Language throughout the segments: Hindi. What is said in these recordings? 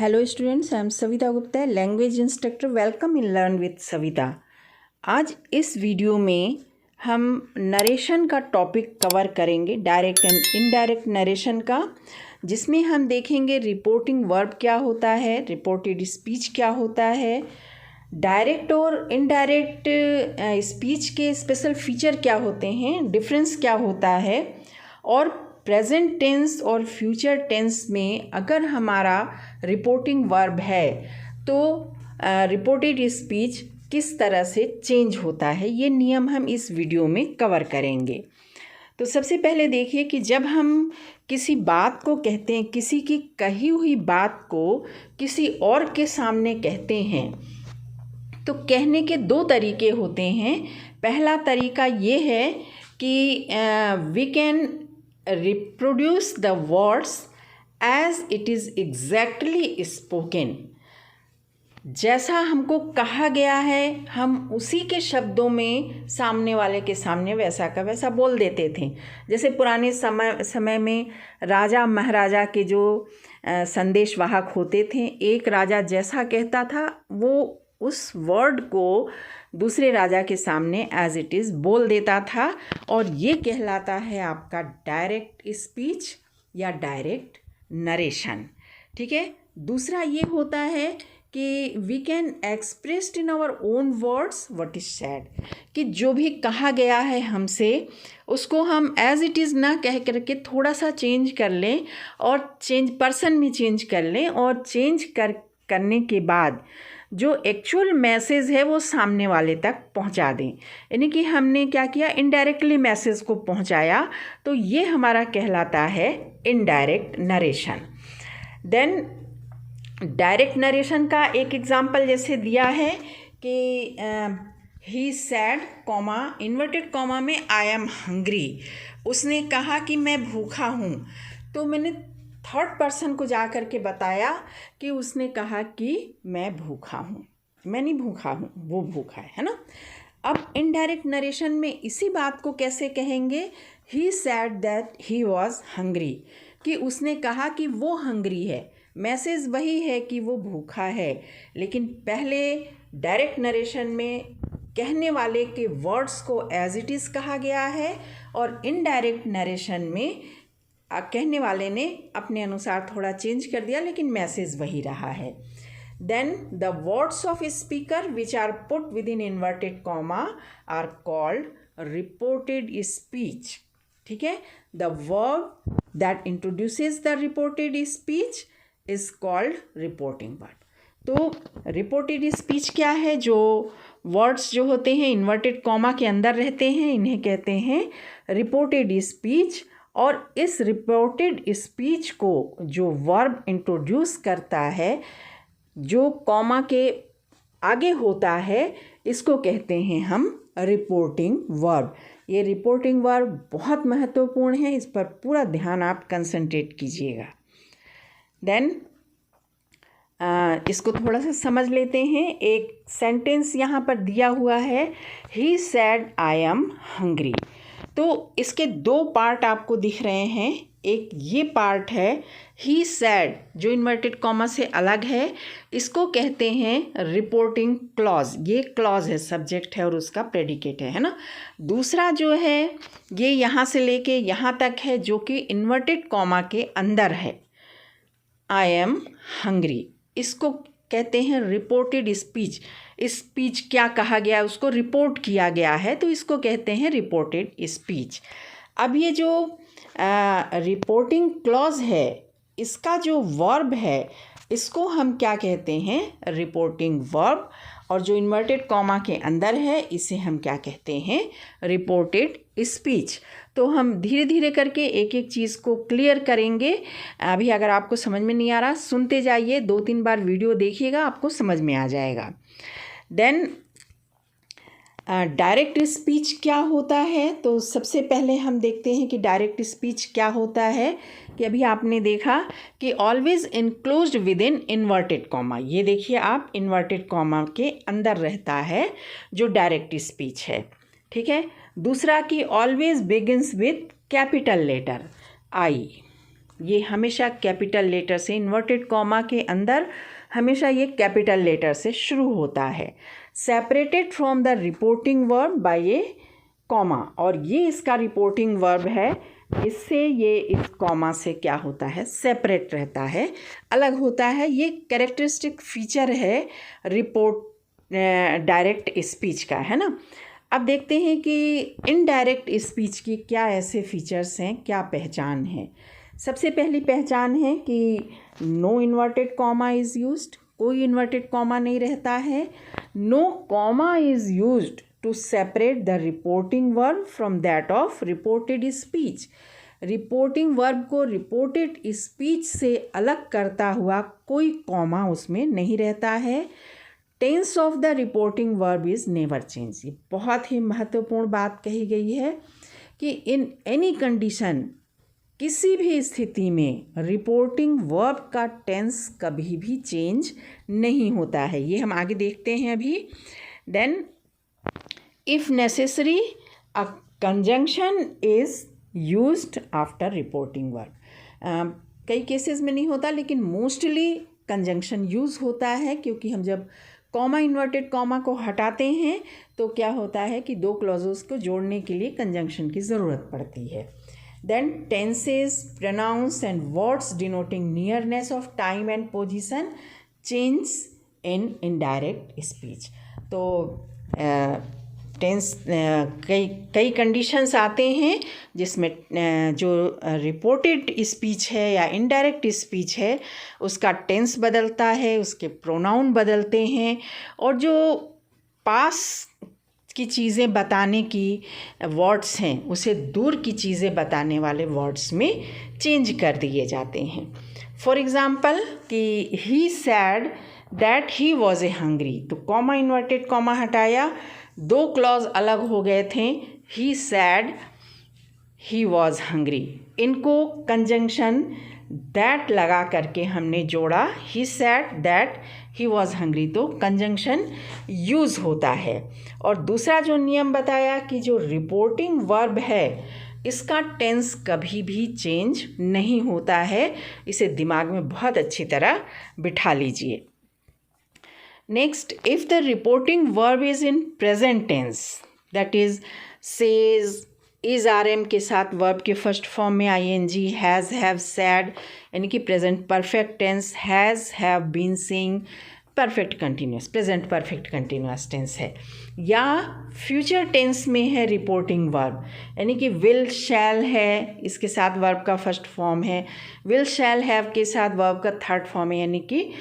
Hello students, I am Savita Gupta, language instructor. Welcome in learn with Savita. आज इस वीडियो में हम नरेशन का टॉपिक कवर करेंगे, डायरेक्ट एंड इनडायरेक्ट नरेशन का, जिसमें हम देखेंगे रिपोर्टिंग वर्ब क्या होता है, रिपोर्टेड स्पीच क्या होता है, डायरेक्ट और इनडायरेक्ट स्पीच के स्पेशल फीचर क्या होते हैं, डिफरेंस क्या होता है, और प्रेजेंट टेंस और फ्यूचर टेंस में अगर हमारा रिपोर्टिंग वर्ब है तो रिपोर्टेड स्पीच किस तरह से चेंज होता है, ये नियम हम इस वीडियो में कवर करेंगे। तो सबसे पहले देखिए कि जब हम किसी बात को कहते हैं, किसी की कही हुई बात को किसी और के सामने कहते हैं, तो कहने के दो तरीके होते हैं। पहला तरीका ये है कि we can reproduce the words as it is exactly spoken. जैसा हमको कहा गया है हम उसी के शब्दों में सामने वाले के सामने वैसा का वैसा बोल देते थे। जैसे पुराने समय में राजा महाराजा के जो संदेशवाहक होते थे, एक राजा जैसा कहता था वो उस वर्ड को दूसरे राजा के सामने एज इट इज़ बोल देता था, और ये कहलाता है आपका डायरेक्ट स्पीच या डायरेक्ट नरेशन। ठीक है। दूसरा ये होता है कि we can expressed in our own words what is said, कि जो भी कहा गया है हमसे उसको हम एज इट इज़ ना कह करके थोड़ा सा चेंज कर लें, और पर्सन में चेंज कर लें, और चेंज करने के बाद जो एक्चुअल मैसेज है वो सामने वाले तक पहुंचा दें। यानी कि हमने क्या किया, इनडायरेक्टली मैसेज को पहुंचाया, तो ये हमारा कहलाता है indirect narration. Then direct narration का एक एग्जांपल जैसे दिया है कि he said comma inverted comma में आई एम हंग्री, उसने कहा कि मैं भूखा हूँ, तो मैंने थर्ड पर्सन को जा कर के बताया कि उसने कहा कि मैं भूखा हूँ, मैं नहीं भूखा हूँ, वो भूखा है ना। अब इनडायरेक्ट नरेशन में इसी बात को कैसे कहेंगे, he said that he was hungry, कि उसने कहा कि वो हंग्री है। मैसेज वही है कि वो भूखा है, लेकिन पहले डायरेक्ट नरेशन में कहने वाले के वर्ड्स को एज इट इज़ कहा गया है, और इनडायरेक्ट नरेशन में कहने वाले ने अपने अनुसार थोड़ा चेंज कर दिया, लेकिन मैसेज वही रहा है। Then the words of speaker which are put within inverted comma are called reported speech. ठीक है। The verb that introduces the reported speech is called reporting verb. तो रिपोर्टेड स्पीच क्या है, जो वर्ड्स जो होते हैं इन्वर्टेड कॉमा के अंदर रहते हैं, इन्हें कहते हैं रिपोर्टेड स्पीच। और इस रिपोर्टेड स्पीच को जो वर्ब इंट्रोड्यूस करता है, जो कॉमा के आगे होता है, इसको कहते हैं हम रिपोर्टिंग वर्ब। ये रिपोर्टिंग वर्ब बहुत महत्वपूर्ण है, इस पर पूरा ध्यान आप कंसंट्रेट कीजिएगा। देन इसको थोड़ा सा समझ लेते हैं। एक सेंटेंस यहाँ पर दिया हुआ है, ही सैड आई एम हंग्री। तो इसके दो पार्ट आपको दिख रहे हैं। एक ये पार्ट है ही सैड, जो इन्वर्टेड कॉमा से अलग है, इसको कहते हैं रिपोर्टिंग क्लॉज। ये क्लॉज है, सब्जेक्ट है और उसका प्रेडिकेट है ना। दूसरा जो है ये यहाँ से लेके यहाँ तक है, जो कि इन्वर्टेड कॉमा के अंदर है, आई एम हंग्री। इसको कहते हैं रिपोर्टेड स्पीच। स्पीच क्या कहा गया, उसको रिपोर्ट किया गया है, तो इसको कहते हैं रिपोर्टेड स्पीच। अब ये जो रिपोर्टिंग क्लॉज है, इसका जो वर्ब है, इसको हम क्या कहते हैं, रिपोर्टिंग वर्ब। और जो इन्वर्टेड कॉमा के अंदर है, इसे हम क्या कहते हैं, रिपोर्टेड स्पीच। तो हम धीरे धीरे करके एक एक चीज़ को क्लियर करेंगे। अभी अगर आपको समझ में नहीं आ रहा, सुनते जाइए, 2-3 बार वीडियो देखिएगा, आपको समझ में आ जाएगा। देन डायरेक्ट स्पीच क्या होता है, तो सबसे पहले हम देखते हैं कि डायरेक्ट स्पीच क्या होता है। कि अभी आपने देखा कि always enclosed with in inverted comma, ये देखिए आप, इन्वर्टेड कॉमा के अंदर रहता है जो डायरेक्ट स्पीच है। ठीक है। दूसरा कि always begins with capital letter I, ये हमेशा कैपिटल लेटर से, इन्वर्टेड कॉमा के अंदर हमेशा ये कैपिटल लेटर से शुरू होता है। Separated from the reporting verb bye A comma, और ये इसका रिपोर्टिंग वर्ब है, इससे ये इस कॉमा से क्या होता है, सेपरेट रहता है, अलग होता है। ये कैरेक्टरिस्टिक फीचर है रिपोर्ट डायरेक्ट स्पीच का, है ना। अब देखते हैं कि इनडायरेक्ट स्पीच की क्या ऐसे फीचर्स हैं, क्या पहचान है। सबसे पहली पहचान है कि no inverted comma is used, कोई इन्वर्टेड कॉमा नहीं रहता है। No comma is used to separate the reporting verb from that of reported speech. Reporting verb को रिपोर्टेड स्पीच से अलग करता हुआ कोई कॉमा उसमें नहीं रहता है। Tense of the reporting verb is never change. ये बहुत ही महत्वपूर्ण बात कही गई है कि इन एनी कंडीशन, किसी भी स्थिति में रिपोर्टिंग वर्ब का टेंस कभी भी चेंज नहीं होता है। ये हम आगे देखते हैं अभी। Then if necessary a conjunction is used after reporting verb. कई केसेस में नहीं होता, लेकिन मोस्टली कंजंक्शन यूज़ होता है, क्योंकि हम जब कॉमा, इन्वर्टेड कॉमा को हटाते हैं तो क्या होता है कि दो क्लॉजेस को जोड़ने के लिए कंजंक्शन की ज़रूरत पड़ती है। Then tenses, pronouns and words denoting nearness of time and position change in indirect speech. तो टेंस कई कंडीशंस आते हैं जिसमें जो रिपोर्टेड स्पीच है या इनडायरेक्ट स्पीच है उसका टेंस बदलता है, उसके प्रोनाउन बदलते हैं, और जो पास की चीज़ें बताने की वर्ड्स हैं उसे दूर की चीज़ें बताने वाले वर्ड्स में चेंज कर दिए जाते हैं। फॉर एग्ज़ाम्पल कि he said that he was a hungry, तो कॉमा, इन्वर्टेड कॉमा हटाया, दो क्लॉज अलग हो गए थे, he said, he was hungry. इनको कंजंक्शन दैट लगा करके हमने जोड़ा, he said that he was hungry, तो कंजंक्शन यूज़ होता है। और दूसरा जो नियम बताया कि जो रिपोर्टिंग वर्ब है इसका टेंस कभी भी चेंज नहीं होता है, इसे दिमाग में बहुत अच्छी तरह बिठा लीजिए। Next, if the reporting verb is in present tense, that is says, is are am के साथ वर्ब के फर्स्ट फॉर्म में आईएनजी, हैज़, हैव, सैड, यानी कि present perfect tense, has, have, been, seeing, perfect continuous, present perfect continuous tense है, या फ्यूचर टेंस में है रिपोर्टिंग वर्ब, यानी कि विल, शैल है, इसके साथ वर्ब का फर्स्ट फॉर्म है, विल, शैल, हैव के साथ वर्ब का थर्ड फॉर्म है, यानी कि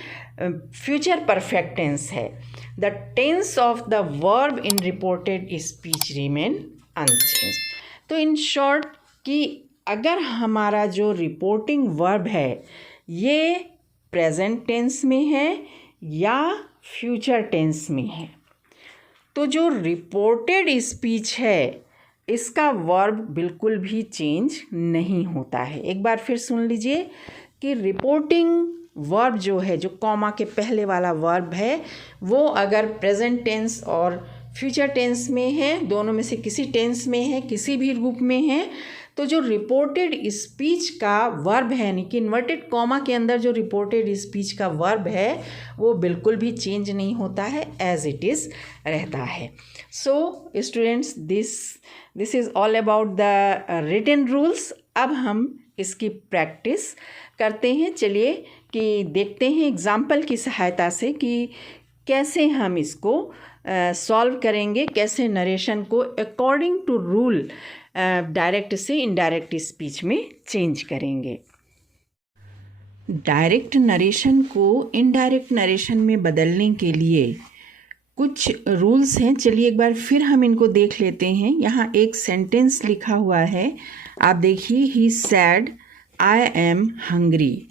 फ्यूचर परफेक्ट टेंस है। The tense of the verb in reported speech remain unchange. तो इन शॉर्ट कि अगर हमारा जो रिपोर्टिंग वर्ब है ये प्रेजेंट टेंस में है या फ्यूचर टेंस में है, तो जो रिपोर्टेड स्पीच है इसका वर्ब बिल्कुल भी चेंज नहीं होता है। एक बार फिर सुन लीजिए कि रिपोर्टिंग वर्ब जो है, जो कॉमा के पहले वाला वर्ब है, वो अगर प्रेजेंट टेंस और फ्यूचर टेंस में है, दोनों में से किसी टेंस में है, किसी भी रूप में है, तो जो रिपोर्टेड स्पीच का वर्ब है, यानी कि इन्वर्टेड कॉमा के अंदर जो रिपोर्टेड स्पीच का वर्ब है वो बिल्कुल भी चेंज नहीं होता है, एज इट इज़ रहता है। So students, this is all about the written rules. अब हम इसकी प्रैक्टिस करते हैं। चलिए कि देखते हैं एग्जाम्पल की सहायता से कि कैसे हम इसको सॉल्व करेंगे, कैसे नरेशन को अकॉर्डिंग टू रूल डायरेक्ट से इनडायरेक्ट स्पीच में चेंज करेंगे। डायरेक्ट नरेशन को इनडायरेक्ट नरेशन में बदलने के लिए कुछ रूल्स हैं। चलिए एक बार फिर हम इनको देख लेते हैं। यहाँ एक सेंटेंस लिखा हुआ है, आप देखिए, ही सैड आई एम हंग्री।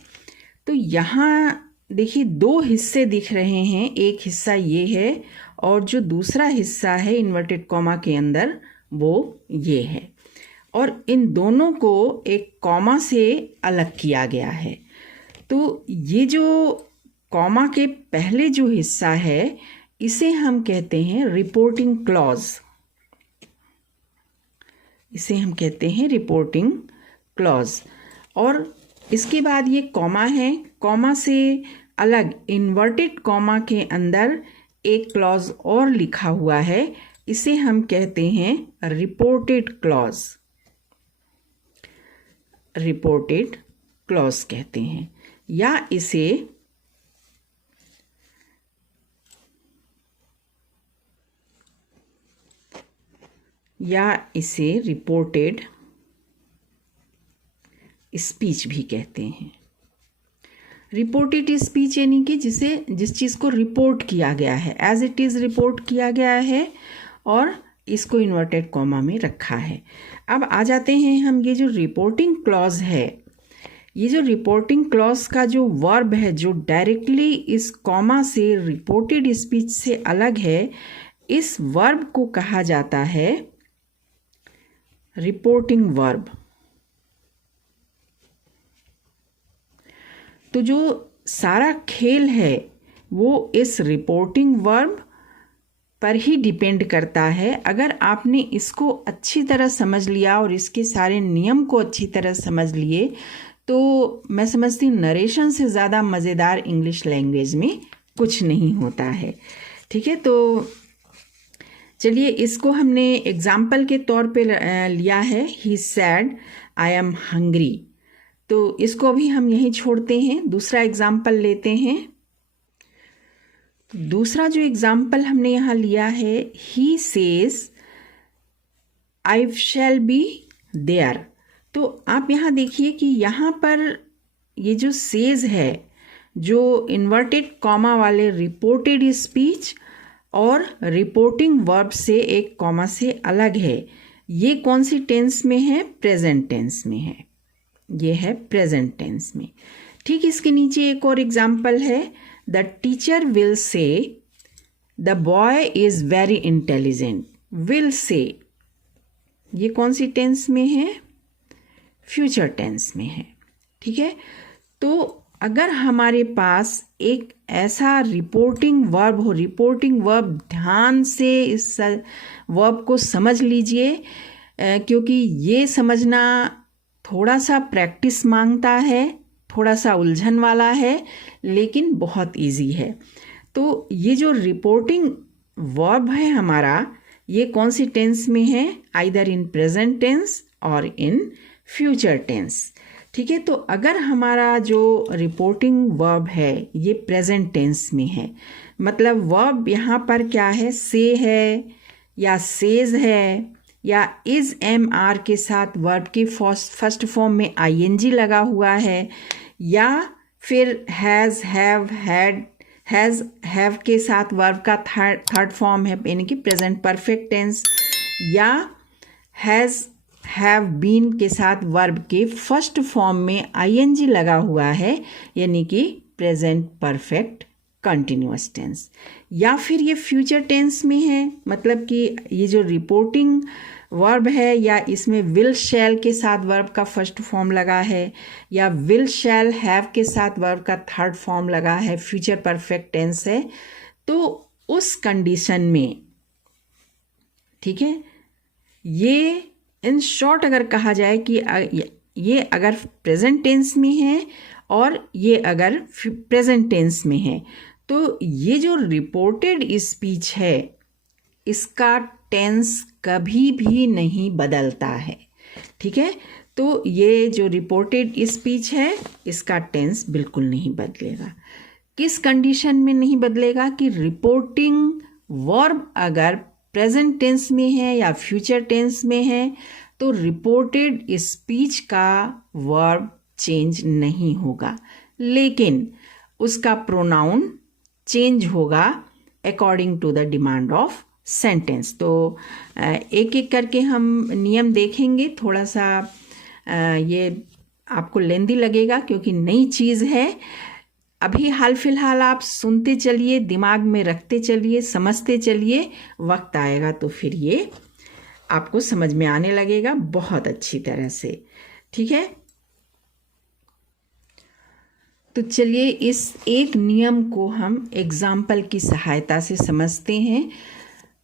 तो यहाँ देखिए दो हिस्से दिख रहे हैं, एक हिस्सा ये है और जो दूसरा हिस्सा है इन्वर्टेड कॉमा के अंदर वो ये है, और इन दोनों को एक कॉमा से अलग किया गया है। तो ये जो कॉमा के पहले जो हिस्सा है इसे हम कहते हैं रिपोर्टिंग क्लॉज, इसे हम कहते हैं रिपोर्टिंग क्लॉज। और इसके बाद ये कॉमा है, कॉमा से अलग इन्वर्टेड कॉमा के अंदर एक क्लॉज और लिखा हुआ है, इसे हम कहते हैं रिपोर्टेड क्लॉज, रिपोर्टेड क्लॉज कहते हैं, या इसे रिपोर्टेड स्पीच भी कहते हैं। रिपोर्टेड स्पीच यानी कि जिस चीज़ को रिपोर्ट किया गया है, एज इट इज़ रिपोर्ट किया गया है और इसको इन्वर्टेड कॉमा में रखा है। अब आ जाते हैं हम, ये जो रिपोर्टिंग क्लॉज है, ये जो रिपोर्टिंग क्लॉज का जो वर्ब है जो डायरेक्टली इस कॉमा से रिपोर्टेड स्पीच से अलग है, इस वर्ब को कहा जाता है रिपोर्टिंग वर्ब। तो जो सारा खेल है वो इस रिपोर्टिंग वर्ब पर ही डिपेंड करता है। अगर आपने इसको अच्छी तरह समझ लिया और इसके सारे नियम को अच्छी तरह समझ लिए तो मैं समझती हूँ नरेशन से ज़्यादा मज़ेदार इंग्लिश लैंग्वेज में कुछ नहीं होता है। ठीक है, तो चलिए इसको हमने एग्जाम्पल के तौर पे लिया है, ही सैड आई एम हंग्री, तो इसको भी हम यहीं छोड़ते हैं। दूसरा एग्जाम्पल लेते हैं। दूसरा जो एग्जाम्पल हमने यहाँ लिया है, he says I shall be there. तो आप यहाँ देखिए कि यहाँ पर ये जो सेज है, जो इन्वर्टेड कॉमा वाले रिपोर्टेड स्पीच और रिपोर्टिंग वर्ब से एक कॉमा से अलग है। ये कौन सी टेंस में है? प्रेजेंट टेंस में है। ये है प्रेजेंट टेंस में। ठीक, इसके नीचे एक और एग्जाम्पल है, the teacher will say the boy is very intelligent. Will say ये कौन सी टेंस में है? फ्यूचर टेंस में है। ठीक है, तो अगर हमारे पास एक ऐसा रिपोर्टिंग वर्ब हो, रिपोर्टिंग वर्ब ध्यान से इस वर्ब को समझ लीजिए, क्योंकि ये समझना थोड़ा सा प्रैक्टिस मांगता है, थोड़ा सा उलझन वाला है, लेकिन बहुत इजी है। तो ये जो रिपोर्टिंग वर्ब है हमारा, ये कौन सी टेंस में है? आइदर इन प्रेजेंट टेंस और इन फ्यूचर टेंस। ठीक है, तो अगर हमारा जो रिपोर्टिंग वर्ब है ये प्रेजेंट टेंस में है, मतलब वर्ब यहाँ पर क्या है? से है या सेज है या इज एम आर के साथ वर्ब के फर्स्ट फॉर्म में आईएनजी लगा हुआ है, या फिर has, have, had, has, have के साथ वर्ब का थर्ड फॉर्म है यानी कि प्रेजेंट परफेक्ट टेंस, या हैज़, हैव, बीन के साथ वर्ब के फर्स्ट फॉर्म में आईएनजी लगा हुआ है यानी कि प्रेजेंट परफेक्ट कंटिन्यूअस टेंस, या फिर ये फ्यूचर टेंस में है, मतलब कि ये जो रिपोर्टिंग वर्ब है या इसमें विल शैल के साथ वर्ब का फर्स्ट फॉर्म लगा है या विल शैल हैव के साथ वर्ब का थर्ड फॉर्म लगा है, फ्यूचर परफेक्ट टेंस है, तो उस कंडीशन में, ठीक है, ये इन शॉर्ट अगर कहा जाए कि ये अगर प्रेजेंट टेंस में है और ये अगर प्रेजेंट टेंस में है, तो ये जो रिपोर्टेड स्पीच है इसका टेंस कभी भी नहीं बदलता है। ठीक है, तो ये जो रिपोर्टेड स्पीच है इसका टेंस बिल्कुल नहीं बदलेगा। किस कंडीशन में नहीं बदलेगा? कि रिपोर्टिंग वर्ब अगर प्रेजेंट टेंस में है या फ्यूचर टेंस में है तो रिपोर्टेड स्पीच का वर्ब चेंज नहीं होगा, लेकिन उसका प्रोनाउन चेंज होगा according to the demand of sentence. तो एक एक करके हम नियम देखेंगे। थोड़ा सा ये आपको लेंदी लगेगा क्योंकि नई चीज़ है। अभी हाल फिलहाल आप सुनते चलिए, दिमाग में रखते चलिए, समझते चलिए, वक्त आएगा तो फिर ये आपको समझ में आने लगेगा बहुत अच्छी तरह से। ठीक है, तो चलिए इस एक नियम को हम एग्जाम्पल की सहायता से समझते हैं।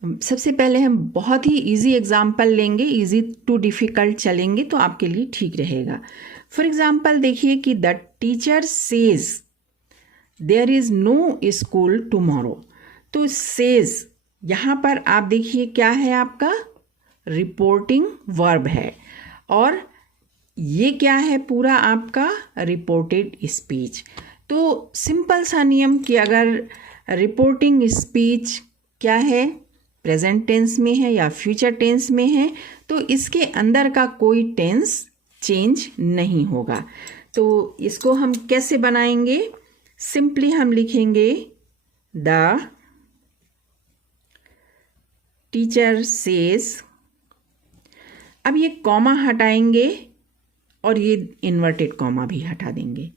सबसे पहले हम बहुत ही इजी एग्जाम्पल लेंगे, इजी टू डिफ़िकल्ट चलेंगे तो आपके लिए ठीक रहेगा। फॉर एग्जाम्पल देखिए कि the teacher says there is no school tomorrow. तो सेज यहाँ पर आप देखिए क्या है, आपका रिपोर्टिंग वर्ब है, और ये क्या है, पूरा आपका रिपोर्टेड स्पीच। तो सिंपल सा नियम कि अगर रिपोर्टिंग स्पीच क्या है, प्रेजेंट टेंस में है या फ्यूचर टेंस में है, तो इसके अंदर का कोई टेंस चेंज नहीं होगा। तो इसको हम कैसे बनाएंगे, सिंपली हम लिखेंगे द टीचर सेज, अब ये कॉमा हटाएंगे और ये इन्वर्टेड कॉमा भी हटा देंगे।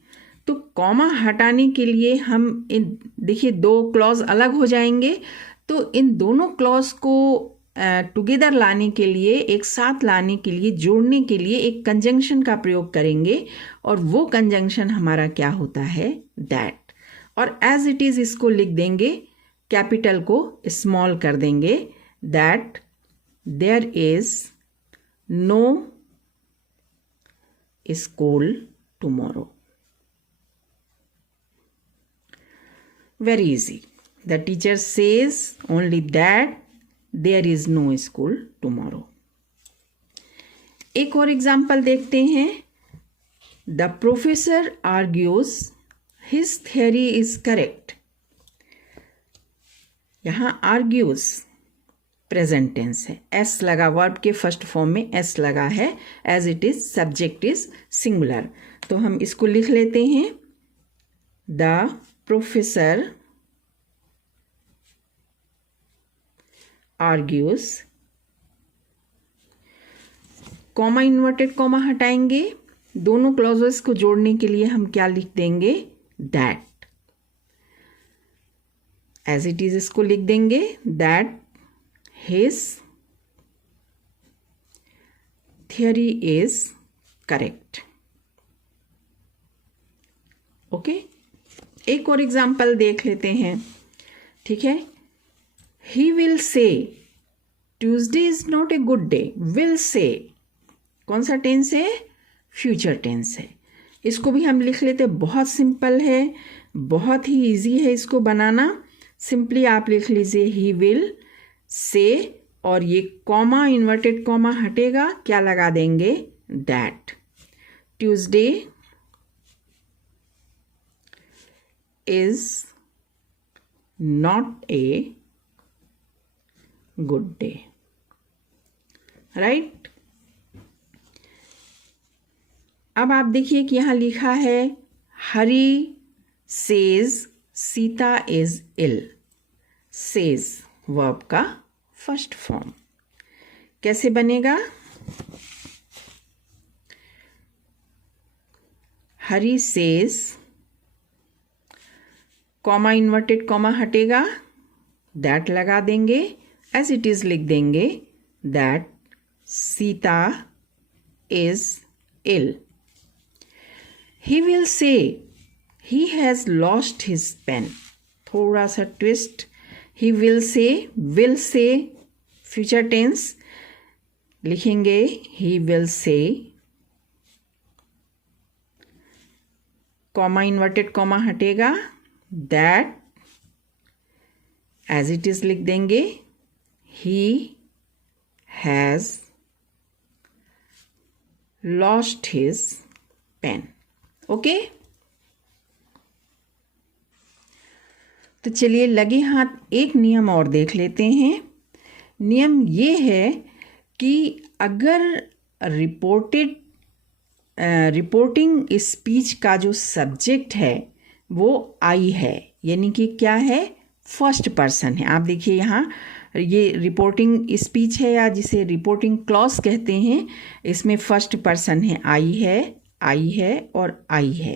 तो कॉमा हटाने के लिए हम इन देखिए दो क्लॉज अलग हो जाएंगे, तो इन दोनों क्लॉज को टुगेदर लाने के लिए, एक साथ लाने के लिए, जोड़ने के लिए एक कंजंक्शन का प्रयोग करेंगे, और वो कंजंक्शन हमारा क्या होता है, दैट। और एज इट इज़ इसको लिख देंगे, कैपिटल को स्मॉल कर देंगे, that there is no school tomorrow. Very easy. The teacher says only that there is no school tomorrow. एक और एग्जाम्पल देखते हैं। The professor argues his theory is correct. यहाँ argues प्रेजेंट टेंस है, एस लगा, वर्ब के फर्स्ट फॉर्म में एस लगा है, as it is subject is singular. तो हम इसको लिख लेते हैं, the professor argues, comma inverted comma हटाएंगे, दोनों क्लॉजेस को जोड़ने के लिए हम क्या लिख देंगे, दैट। एज इट इज इसको लिख देंगे, that his theory is correct. Okay, एक और एग्जाम्पल देख लेते हैं, ठीक है। ही विल से Tuesday is not a good day. Will say कौन सा टेंस है, फ्यूचर टेंस है। इसको भी हम लिख लेते, बहुत सिंपल है, बहुत ही इजी है इसको बनाना। सिंपली आप लिख लीजिए ही विल से, और ये कॉमा इन्वर्टेड कॉमा हटेगा, क्या लगा देंगे, that. Tuesday is not a good day, right? अब आप देखिए कि यहाँ लिखा है Hari says Sita is ill. Says verb का फर्स्ट फॉर्म कैसे बनेगा, Hari says, comma inverted comma हटेगा, दैट लगा देंगे, एज इट इज लिख देंगे, that Sita is ill. He will say he has lost his pen, थोड़ा सा twist, he will say future tense लिखेंगे, he will say, comma inverted comma हटेगा, दैट, एज इट इज लिख देंगे, he has lost his pen. Okay, तो चलिए लगे हाथ एक नियम और देख लेते हैं। नियम ये है कि अगर रिपोर्टिंग स्पीच का जो सब्जेक्ट है वो आई है, यानी कि क्या है, फर्स्ट पर्सन है। आप देखिए यहाँ ये रिपोर्टिंग स्पीच है, या जिसे रिपोर्टिंग क्लॉज कहते हैं, इसमें फर्स्ट पर्सन है, आई है और आई है।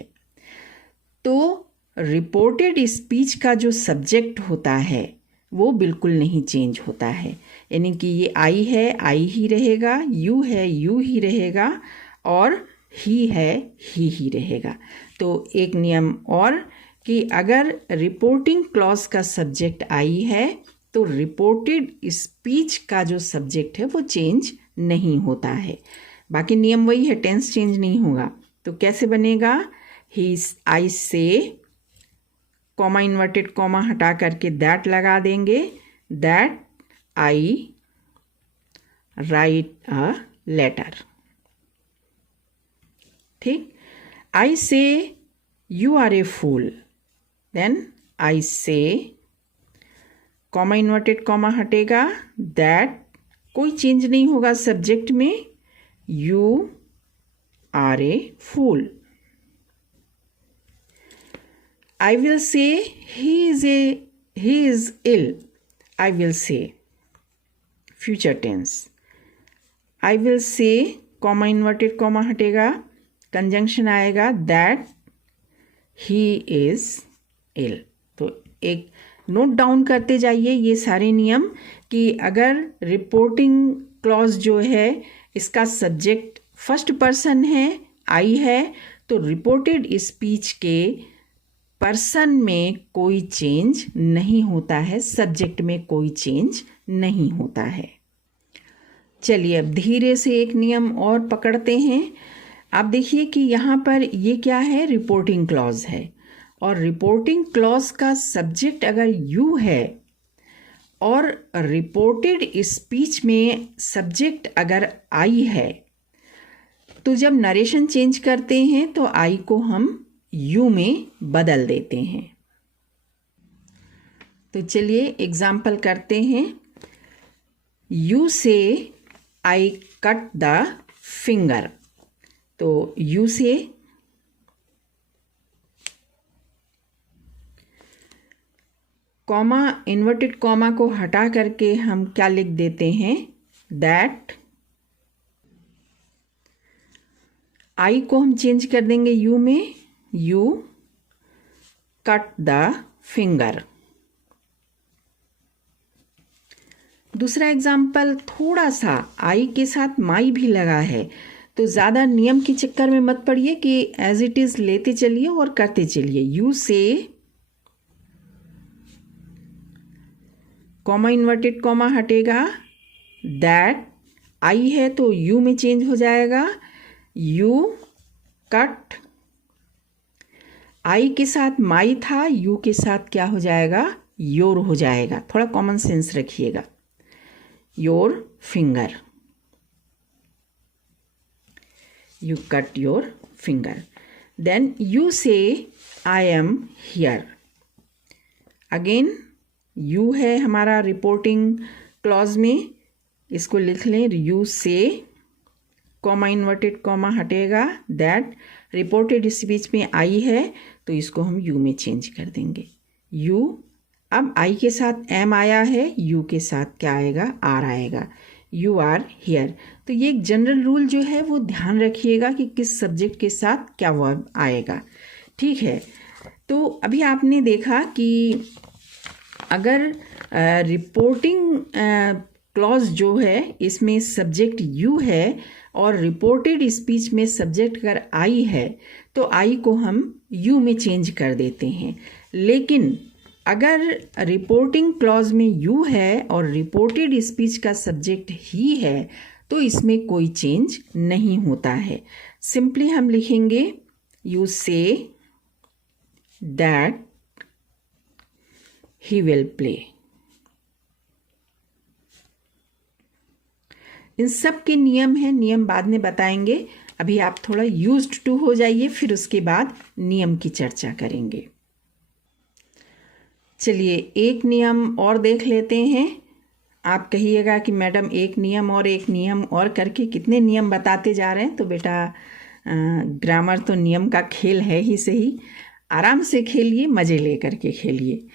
तो रिपोर्टेड स्पीच का जो सब्जेक्ट होता है वो बिल्कुल नहीं चेंज होता है, यानी कि ये आई है, आई ही रहेगा, यू है, यू ही रहेगा, और ही है, ही रहेगा। तो एक नियम और कि अगर रिपोर्टिंग क्लॉज का सब्जेक्ट आई है तो रिपोर्टेड स्पीच का जो सब्जेक्ट है वो चेंज नहीं होता है। बाकी नियम वही है, टेंस चेंज नहीं होगा, तो कैसे बनेगा? आई से, कॉमा इन्वर्टेड कॉमा हटा करके दैट लगा देंगे, that I write a letter. ठीक, I say you are a fool, then I say, comma inverted comma हटेगा, दैट, कोई चेंज नहीं होगा सब्जेक्ट में, you are a fool. I will say he is ill. I will say, future tense. I will say, comma inverted comma हटेगा, कंजंक्शन आएगा, that he is ill। तो एक नोट डाउन करते जाइए ये सारे नियम कि अगर रिपोर्टिंग क्लॉज जो है इसका सब्जेक्ट फर्स्ट पर्सन है, आई है, तो रिपोर्टेड स्पीच के पर्सन में कोई चेंज नहीं होता है, सब्जेक्ट में कोई चेंज नहीं होता है। चलिए अब धीरे से एक नियम और पकड़ते हैं। आप देखिए कि यहाँ पर ये क्या है, रिपोर्टिंग क्लॉज है, और रिपोर्टिंग क्लॉज का सब्जेक्ट अगर यू है और रिपोर्टेड स्पीच में सब्जेक्ट अगर आई है, तो जब नरेशन चेंज करते हैं तो आई को हम यू में बदल देते हैं। तो चलिए एग्जाम्पल करते हैं। You say I cut the finger, तो यू से कॉमा इन्वर्टेड कॉमा को हटा करके हम क्या लिख देते हैं, दैट, आई को हम चेंज कर देंगे यू में, यू कट द फिंगर। दूसरा एग्जाम्पल, थोड़ा सा आई के साथ माई भी लगा है, तो ज़्यादा नियम के चक्कर में मत पड़िए कि एज इट इज़ लेते चलिए और करते चलिए। यू से, कॉमा इन्वर्टेड कॉमा हटेगा, दैट, आई है तो यू में चेंज हो जाएगा, यू कट, आई के साथ माई था, यू के साथ क्या हो जाएगा, योर हो जाएगा। थोड़ा कॉमन सेंस रखिएगा, your finger, you cut your finger. Then you say I am here, again you है हमारा रिपोर्टिंग क्लॉज में, इसको लिख लें, यू से, कॉमा इन्वर्टेड कॉमा हटेगा, दैट, रिपोर्टेड स्पीच में आई है तो इसको हम यू में चेंज कर देंगे, यू। अब आई के साथ एम आया है, यू के साथ क्या आएगा, आर आएगा, यू आर हियर। तो ये एक जनरल रूल जो है वो ध्यान रखिएगा कि किस सब्जेक्ट के साथ क्या वर्ब आएगा। ठीक है, तो अभी आपने देखा कि अगर रिपोर्टिंग क्लॉज जो है इसमें सब्जेक्ट यू है और रिपोर्टेड स्पीच में सब्जेक्ट अगर आई है तो आई को हम यू में चेंज कर देते हैं। लेकिन अगर रिपोर्टिंग क्लॉज में यू है और रिपोर्टेड स्पीच का सब्जेक्ट ही है तो इसमें कोई चेंज नहीं होता है। सिंपली हम लिखेंगे you say that he will play. इन सब के नियम हैं, नियम बाद में बताएंगे, अभी आप थोड़ा यूज्ड टू हो जाइए, फिर उसके बाद नियम की चर्चा करेंगे। चलिए एक नियम और देख लेते हैं। आप कहिएगा कि मैडम एक नियम और करके कितने नियम बताते जा रहे हैं। तो बेटा ग्रामर तो नियम का खेल है ही सही, आराम से खेलिए, मज़े ले करके खेलिए।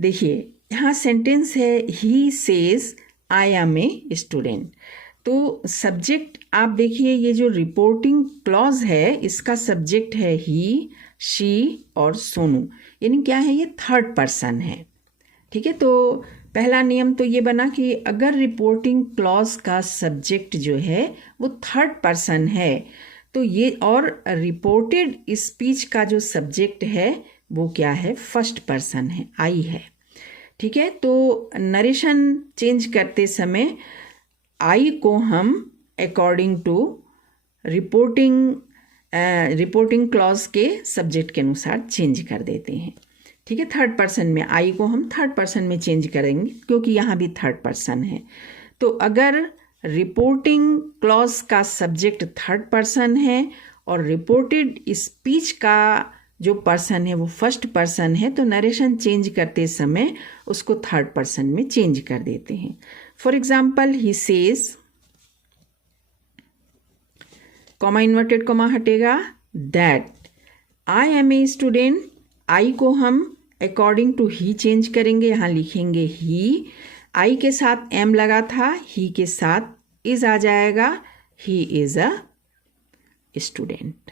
देखिए यहाँ सेंटेंस है he says I am a student. तो सब्जेक्ट आप देखिए, ये जो रिपोर्टिंग क्लॉज है इसका सब्जेक्ट है ही, शी और सोनू, यानी क्या है, ये थर्ड पर्सन है। ठीक है, तो पहला नियम तो ये बना कि अगर रिपोर्टिंग क्लॉज का सब्जेक्ट जो है वो थर्ड पर्सन है तो ये, और रिपोर्टेड स्पीच का जो सब्जेक्ट है वो क्या है, फर्स्ट पर्सन है, आई है। ठीक है, तो नरेशन चेंज करते समय आई को हम according to reporting reporting clause के सब्जेक्ट के अनुसार चेंज कर देते हैं। ठीक है, थर्ड पर्सन में आई को हम थर्ड पर्सन में चेंज करेंगे क्योंकि यहाँ भी थर्ड पर्सन है। तो अगर रिपोर्टिंग क्लॉज का सब्जेक्ट थर्ड पर्सन है और रिपोर्टेड स्पीच का जो पर्सन है वो फर्स्ट पर्सन है, तो नरेशन चेंज करते समय उसको थर्ड पर्सन में चेंज कर देते हैं। For example, he says, comma inverted comma हटेगा, that I am a student. I को हम अकॉर्डिंग टू ही चेंज करेंगे, यहाँ लिखेंगे ही, आई के साथ एम लगा था, ही के साथ इज आ जाएगा, he is a student.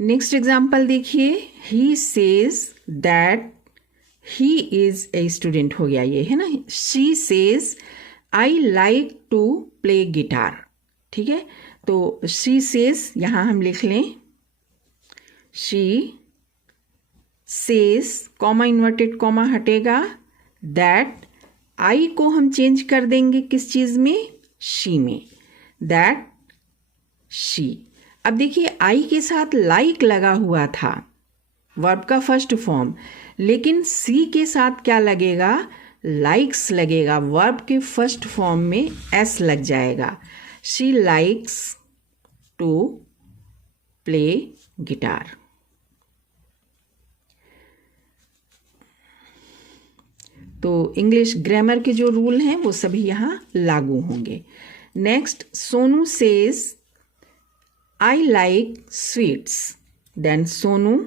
Next example देखिए, he says that he is a student हो गया, ये है ना। She says I like to play guitar. ठीक है, तो शी सेज यहाँ हम लिख लें, she says, comma inverted comma हटेगा, दैट आई को हम चेंज कर देंगे किस चीज़ में, शी में, दैट शी। अब देखिए आई के साथ लाइक लगा हुआ था, वर्ब का फर्स्ट फॉर्म, लेकिन सी के साथ क्या लगेगा, लाइक्स लगेगा, वर्ब के फर्स्ट फॉर्म में एस लग जाएगा। She likes to play guitar. तो इंग्लिश ग्रामर के जो रूल हैं वो सभी यहाँ लागू होंगे। Next, Sonu says I like sweets, then Sonu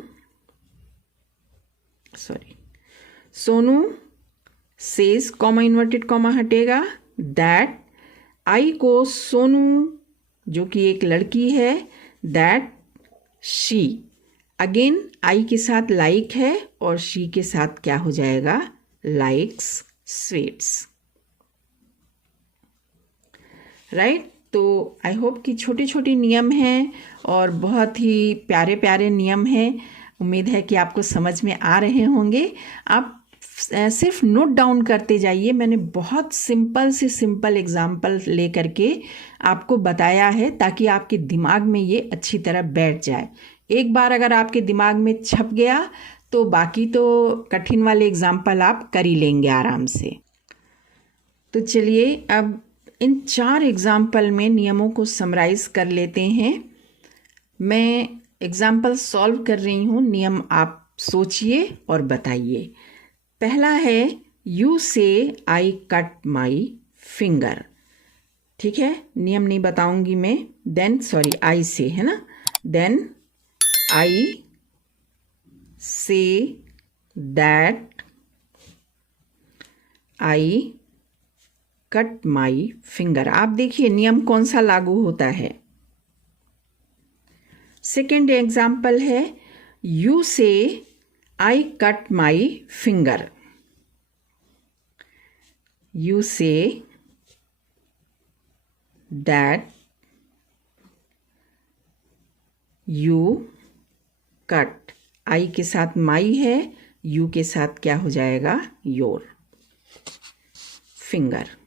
says, comma inverted comma हटेगा, दैट आई को सोनू जो कि एक लड़की है, दैट शी, अगेन आई के साथ लाइक है और शी के साथ क्या हो जाएगा, लाइक्स स्वीट्स। राइट, तो आई होप कि छोटे छोटे नियम हैं और बहुत ही प्यारे प्यारे नियम हैं। उम्मीद है कि आपको समझ में आ रहे होंगे। आप सिर्फ नोट डाउन करते जाइए। मैंने बहुत सिंपल से सिंपल एग्जाम्पल ले करके आपको बताया है ताकि आपके दिमाग में ये अच्छी तरह बैठ जाए। एक बार अगर आपके दिमाग में छप गया तो बाकी तो कठिन वाले एग्जाम्पल आप कर ही लेंगे आराम से। तो चलिए अब इन 4 एग्जाम्पल में नियमों को समराइज कर लेते हैं। मैं एग्जाम्पल सॉल्व कर रही हूँ, नियम आप सोचिए और बताइए। पहला है, you say I cut my finger. ठीक है, नियम नहीं बताऊंगी मैं। देन आई से है ना, then I say that I cut my finger. आप देखिए नियम कौन सा लागू होता है। सेकेंड एग्जाम्पल है, you say I cut my finger. You say that you cut, I के साथ माई है, यू के साथ क्या हो जाएगा, your finger.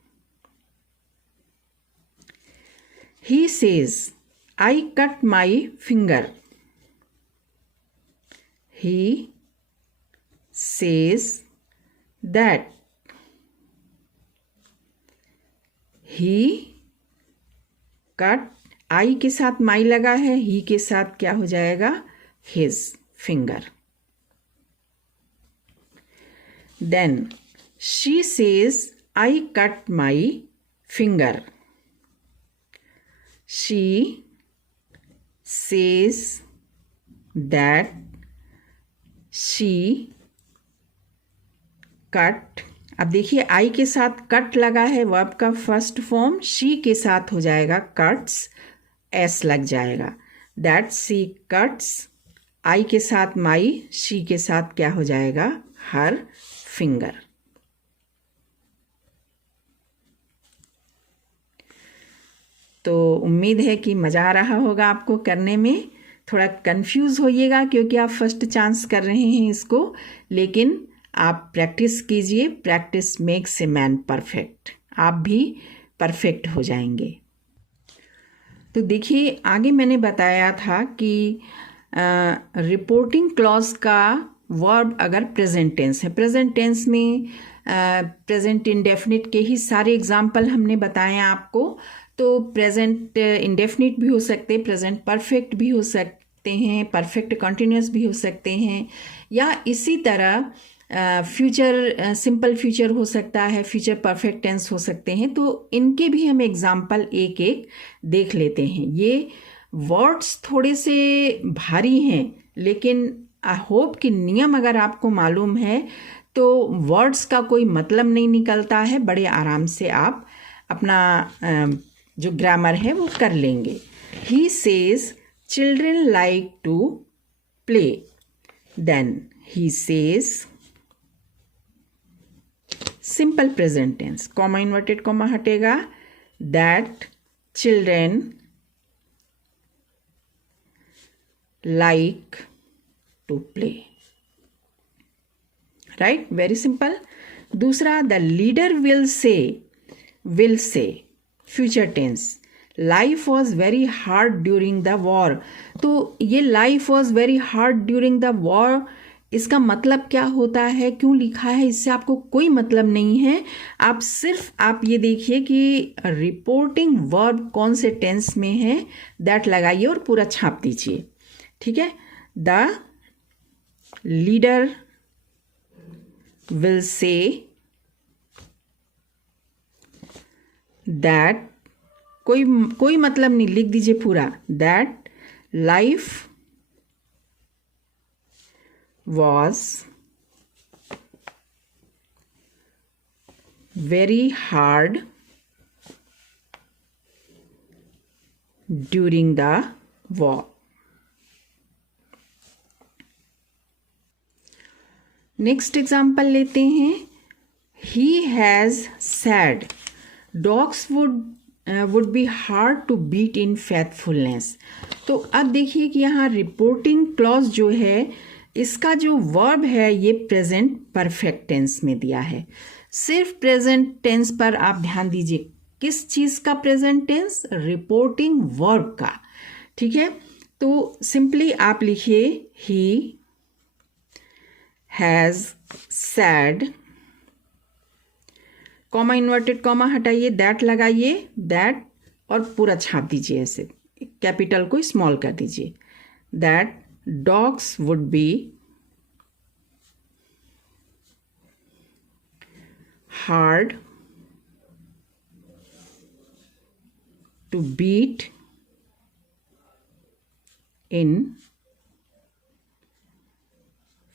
He says, I cut my finger. He says that he cut, I के साथ माई लगा है, he के साथ क्या हो जाएगा, his finger. Then she says, I cut my finger. She says that she cut, अब देखिए आई के साथ कट लगा है, वर्ब का फर्स्ट फॉर्म, शी के साथ हो जाएगा कट्स, एस लग जाएगा, दैट शी कट्स, आई के साथ माई, शी के साथ क्या हो जाएगा, हर फिंगर। तो उम्मीद है कि मज़ा आ रहा होगा आपको करने में। थोड़ा कंफ्यूज होइएगा क्योंकि आप फर्स्ट चांस कर रहे हैं इसको, लेकिन आप प्रैक्टिस कीजिए। Practice makes a man perfect. आप भी परफेक्ट हो जाएंगे। तो देखिए आगे मैंने बताया था कि रिपोर्टिंग क्लॉज का वर्ब अगर प्रेजेंट टेंस है, प्रेजेंट टेंस में प्रेजेंट इंडेफिनिट के ही सारे एग्जाम्पल हमने बताए आपको। तो प्रेजेंट इंडेफिनिट भी हो सकते, प्रेजेंट परफेक्ट भी हो सकते हैं, परफेक्ट कंटिन्यूस भी हो सकते हैं, या इसी तरह फ्यूचर सिंपल फ्यूचर हो सकता है, फ्यूचर परफेक्ट टेंस हो सकते हैं। तो इनके भी हम एग्जाम्पल एक एक देख लेते हैं। ये वर्ड्स थोड़े से भारी हैं, लेकिन आई होप कि नियम अगर आपको मालूम है तो वर्ड्स का कोई मतलब नहीं निकलता है, बड़े आराम से आप अपना जो ग्रामर है वो कर लेंगे। He says children like to play, then he says simple present tense, comma inverted comma हटेगा, that children like to play, right, very simple. दूसरा, the leader will say future tense, life was very hard during the war. तो ये life was very hard during the war, इसका मतलब क्या होता है, क्यों लिखा है, इससे आपको कोई मतलब नहीं है। आप ये देखिए कि रिपोर्टिंग वर्ब कौन से टेंस में है, दैट लगाइए और पूरा छाप दीजिए, ठीक है। The leader will say that, कोई मतलब नहीं, लिख दीजिए पूरा, that life was very hard during the war. Next example लेते हैं। He has said dogs would be hard to beat in faithfulness. तो अब देखिए कि यहाँ रिपोर्टिंग क्लॉज जो है, इसका जो वर्ब है ये प्रेजेंट परफेक्ट टेंस में दिया है। सिर्फ प्रेजेंट टेंस पर आप ध्यान दीजिए, किस चीज़ का प्रेजेंट टेंस, रिपोर्टिंग वर्ब का, ठीक है। तो सिंपली आप लिखिए he has sad, comma inverted comma हटाइए, दैट लगाइए, दैट और पूरा छाप दीजिए, ऐसे कैपिटल को स्मॉल कर दीजिए, that dogs would be hard to beat in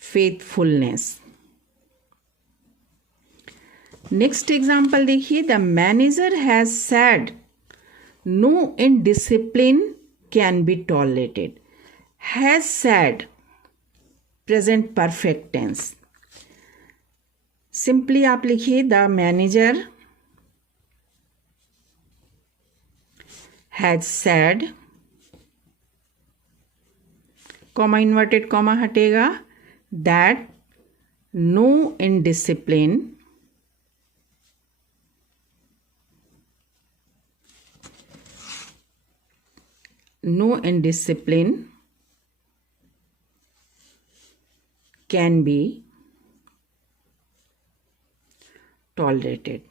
faithfulness. नेक्स्ट एग्जाम्पल देखिए, the manager has said no indiscipline can be tolerated. Has said present perfect tense, simply आप लिखिए the manager has said, comma inverted comma हटेगा, that no indiscipline can be tolerated.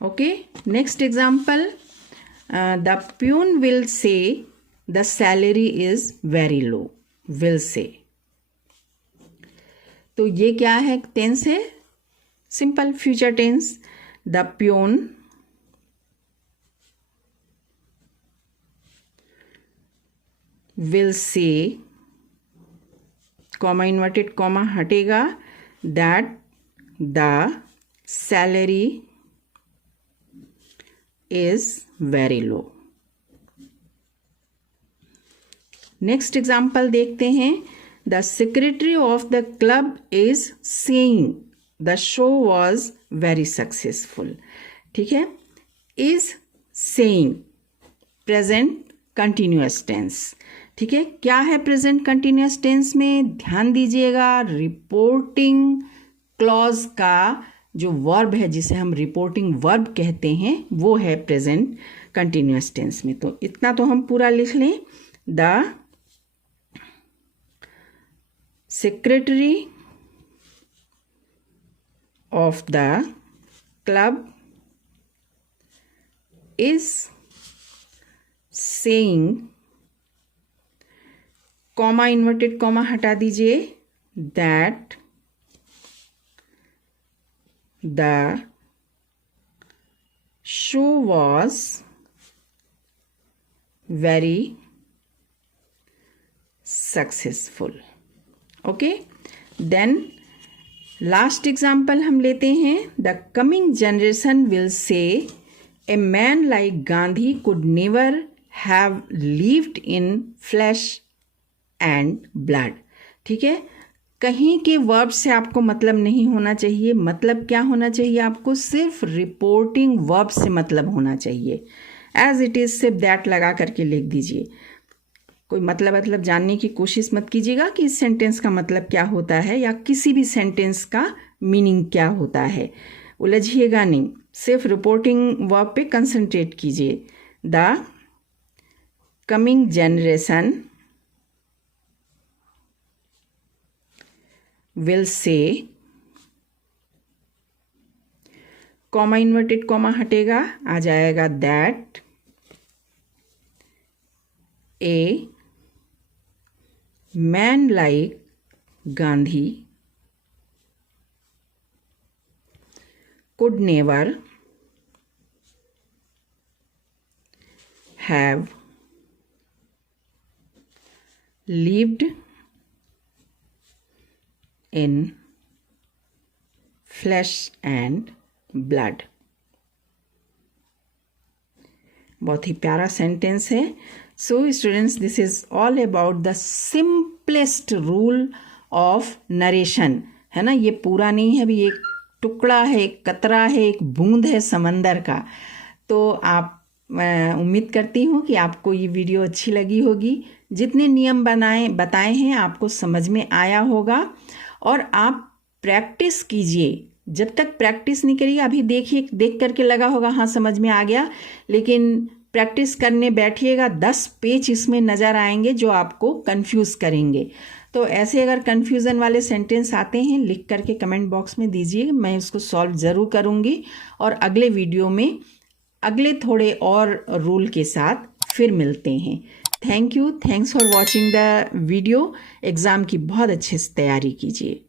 Okay, next example, the peon will say the salary is very low. Will say, तो ये क्या है, टेंस है, simple future tense. The peon will say, comma inverted comma हटेगा, that the salary is very low. Next example देखते हैं। The secretary of the club is saying the show was very successful. ठीक है, is saying present continuous tense. ठीक है, क्या है प्रेजेंट कंटिन्यूअस टेंस में, ध्यान दीजिएगा, रिपोर्टिंग क्लॉज का जो वर्ब है जिसे हम रिपोर्टिंग वर्ब कहते हैं वो है प्रेजेंट कंटिन्यूअस टेंस में। तो इतना तो हम पूरा लिख लें। The secretary of the club is saying, comma inverted comma हटा दीजिए, that the show was very successful. Okay, then last example हम लेते हैं। The coming generation will say a man like Gandhi could never have lived in flesh and blood. ठीक है, कहीं के वर्ब से आपको मतलब नहीं होना चाहिए। मतलब क्या होना चाहिए आपको? सिर्फ रिपोर्टिंग वर्ब से मतलब होना चाहिए। एज इट इज सिर्फ दैट लगा करके लिख दीजिए। कोई मतलब जानने की कोशिश मत कीजिएगा कि इस सेंटेंस का मतलब क्या होता है या किसी भी सेंटेंस का मीनिंग क्या होता है, उलझिएगा नहीं। सिर्फ रिपोर्टिंग वर्ब पे कंसंट्रेट कीजिए। The coming generation will say, comma inverted comma हटेगा, आ जाएगा that A man like Gandhi could never have lived in flesh and blood। बहुत ही प्यारा सेंटेंस है। So students, this is all about the simplest rule of narration, है ना। ये पूरा नहीं है, अभी एक टुकड़ा है, एक कतरा है, एक बूंद है समंदर का। तो आप उम्मीद करती हूँ कि आपको ये वीडियो अच्छी लगी होगी। जितने नियम बताए हैं आपको समझ में आया होगा और आप प्रैक्टिस कीजिए। जब तक प्रैक्टिस नहीं करिए, अभी देखिए, देख करके लगा होगा हाँ समझ में आ गया, लेकिन प्रैक्टिस करने बैठिएगा 10 पेज इसमें नज़र आएंगे जो आपको कंफ्यूज करेंगे। तो ऐसे अगर कंफ्यूजन वाले सेंटेंस आते हैं लिख करके कमेंट बॉक्स में दीजिए, मैं उसको सॉल्व ज़रूर करूँगी और अगले वीडियो में अगले थोड़े और रूल के साथ फिर मिलते हैं। Thank you, thanks for watching the video. Exam की बहुत अच्छे से तैयारी कीजिए।